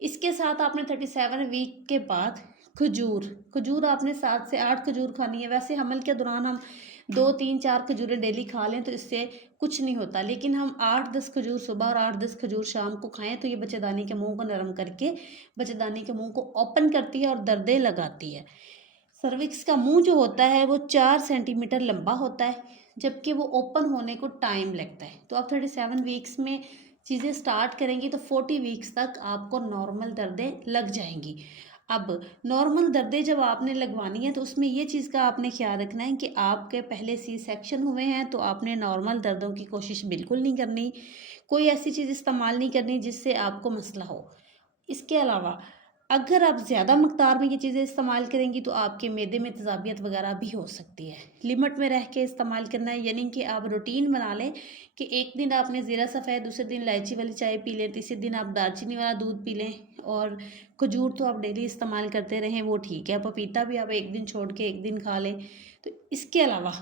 इसके साथ आपने 37 वीक के बाद खजूर आपने 7 से 8 खजूर खानी है। वैसे हमल के दौरान हम 2 3 4 खजूरें डेली खा लें तो इससे कुछ नहीं होता, लेकिन हम 8-10 खजूर सुबह और 8-10 खजूर शाम को खाएं तो ये बच्चेदानी के मुंह को नरम करके बच्चेदानी के मुंह को ओपन करती है और दर्दे लगाती है। सर्विक्स का मुंह जो होता है वो 4 सेंटीमीटर लंबा होता है, जबकि वो ओपन होने को टाइम लगता है। तो आप 37 वीक्स में चीज़ें स्टार्ट करेंगी तो 40 वीक्स तक आपको नॉर्मल दर्दें लग जाएंगी। अब नॉर्मल दर्दें जब आपने लगवानी है तो उसमें ये चीज़ का आपने ख्याल रखना है कि आपके पहले सी सेक्शन हुए हैं तो आपने नॉर्मल दर्दों की कोशिश बिल्कुल नहीं करनी, कोई ऐसी चीज़ इस्तेमाल नहीं करनी जिससे आपको मसला हो। इसके अलावा अगर आप ज़्यादा मकदार में ये चीज़ें इस्तेमाल करेंगी तो आपके मैदे में तेज़ाबियत वगैरह भी हो सकती है। लिमिट में रह के इस्तेमाल करना है, यानी कि आप रूटीन बना लें कि एक दिन आपने ज़ीरा सफ़ेद, दूसरे दिन इलायची वाली चाय पी लें, तीसरे दिन आप दालचीनी वाला दूध पी लें, और खजूर तो आप डेली इस्तेमाल करते रहें वो ठीक है। पपीता भी आप एक दिन छोड़ के एक दिन खा लें। तो इसके अलावा